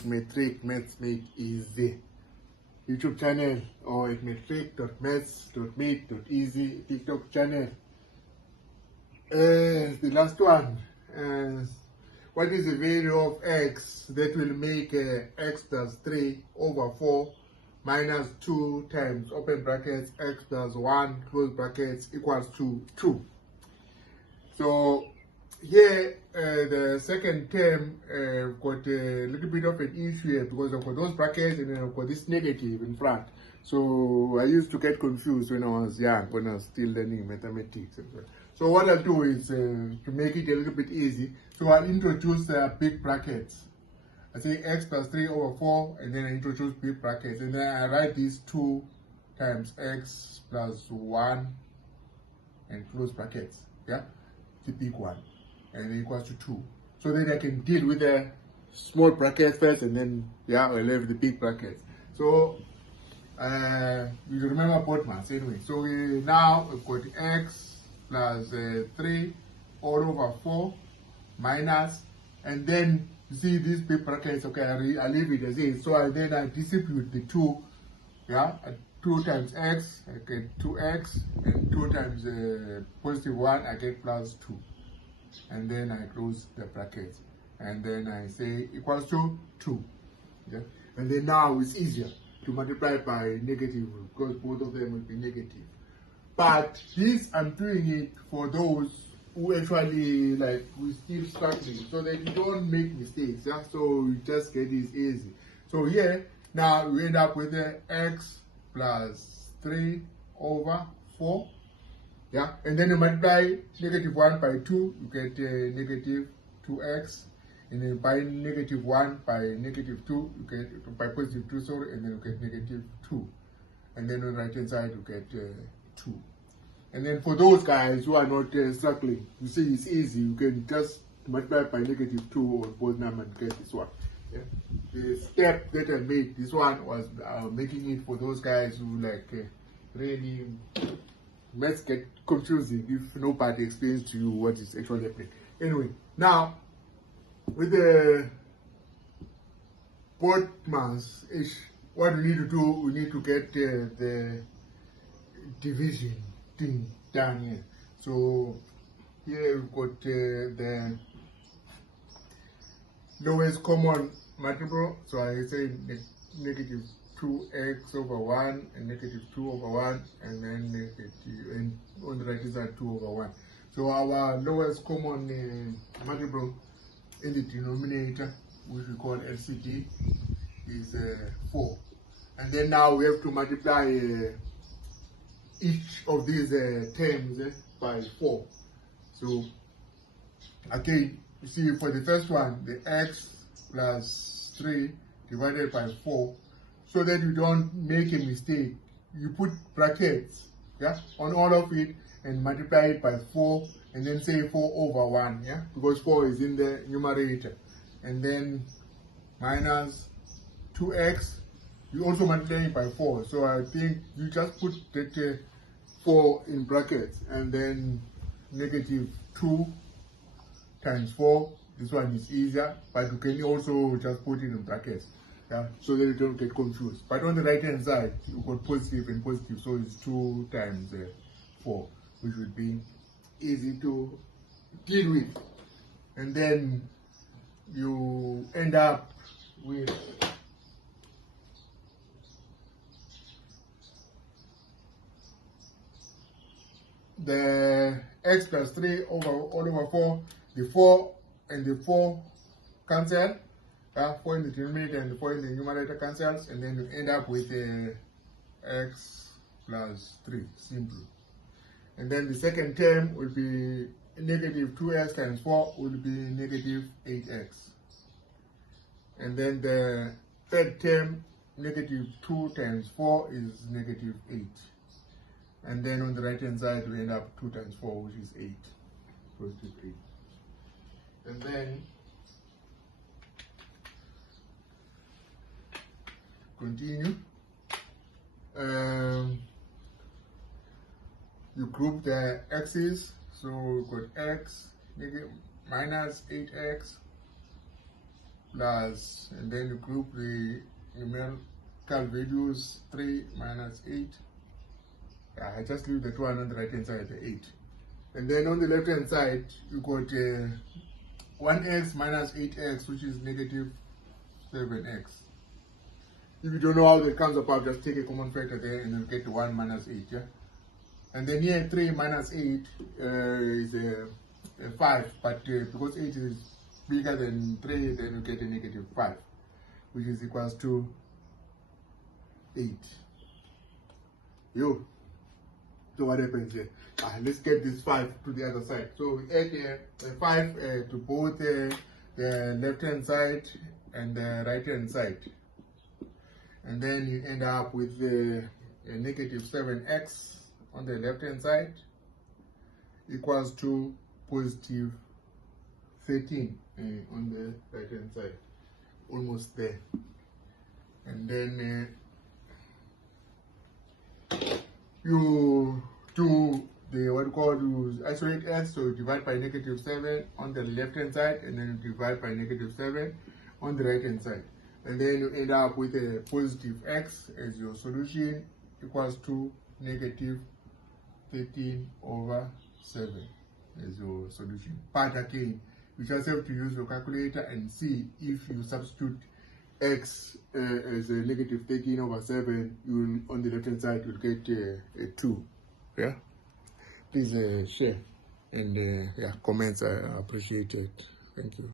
at Matric Maths Made Easy YouTube channel, or at matric.maths.made.easy TikTok channel. The last one, what is the value of x that will make x plus 3 over 4 minus 2 times open brackets x plus 1 close brackets equals to 2. So here the second term got a little bit of an issue here because I've got those brackets and then I've got this negative in front. So I used to get confused when I was young, when I was still learning mathematics. So what I'll do is to make it a little bit easy, so I'll introduce big brackets. I say x plus 3 over 4, and then I introduce big brackets, and then I write these 2 times x plus 1 and close brackets, yeah, the big one, and it equals to 2. So then I can deal with the small brackets first, and then, yeah, I'll have the big brackets. So you remember both maths anyway. So now we've got x plus 3 all over 4 minus, and then you see these big brackets, okay, I leave it as is. So I distribute the 2, yeah, 2 times x, I get 2x, and 2 times positive 1, I get plus 2. And then I close the brackets, and then I say equals to 2. Yeah? And then now it's easier to multiply by negative because both of them will be negative. But this, I'm doing it for those who actually who still struggling, so that you don't make mistakes. Yeah? So you just get this easy. So here now we end up with x plus 3 over 4. Yeah, and then you multiply negative 1 by 2, you get negative 2x, and then by negative 1 by negative 2, you get by positive 2, sorry, and then you get negative 2. And then on the right hand side, you get 2. And then for those guys who are not struggling, you see it's easy. You can just multiply by negative 2 on both numbers and get this one. Yeah? The step that I made, this one was making it for those guys who really maths get confusing if nobody explains to you what is actually happening. Anyway, now with the both maths, what we need to do, we need to get the division thing done here. So here we've got the lowest common multiple. So I say negative 2x over 1 and negative 2 over 1, and then negative, and on the right side 2 over 1. So our lowest common multiple in the denominator, which we call LCD, is 4. And then now we have to multiply each of these terms by 4. So again, you see for the first one, the x plus 3 divided by 4, so that you don't make a mistake, you put brackets, yeah, on all of it and multiply it by 4, and then say 4 over 1, yeah, because 4 is in the numerator, and then minus 2x, you also multiply it by 4. So I think you just put that 4 in brackets, and then negative 2 times 4. This one is easier, but you can also just put it in brackets, yeah, so that you don't get confused. But on the right hand side, you've got positive and positive, so it's 2 times 4, which would be easy to deal with. And then you end up with the x plus 3 all over 4, the 4 and the 4 cancel, 4 in the denominator and the 4 in the numerator cancels, and then you end up with x plus 3, simple. And then the second term will be negative 2x times 4 will be negative 8x. And then the third term, negative 2 times 4 is negative 8. And then on the right hand side, we end up 2 times 4, which is 8, positive 8. And then continue. You group the x's, so we've got x negative minus 8x plus, and then you group the numerical values, 3 minus 8. I just leave the 1 on the right hand side, the 8. And then on the left hand side, you got 1x minus 8x, which is negative 7x. If you don't know how that comes about, just take a common factor there and you'll get 1 minus 8, yeah? And then here 3 minus 8 is 5, but because 8 is bigger than 3, then you get a negative 5, which is equals to 8. Yo. So what happens here? Let's get this 5 to the other side. So we add 5 to both the left hand side and the right hand side. And then you end up with a negative 7x on the left hand side equals to positive 13 on the right hand side. Almost there. And then you do the what you call you isolate x, so you divide by negative 7 on the left hand side and then you divide by negative 7 on the right hand side. And then you end up with a positive x as your solution equals to negative 13 over 7 as your solution. But again, you just have to use your calculator and see if you substitute x as a negative 13 over 7, you will, on the left hand side, you'll get a 2. Yeah? Please share and comments are appreciated. Thank you.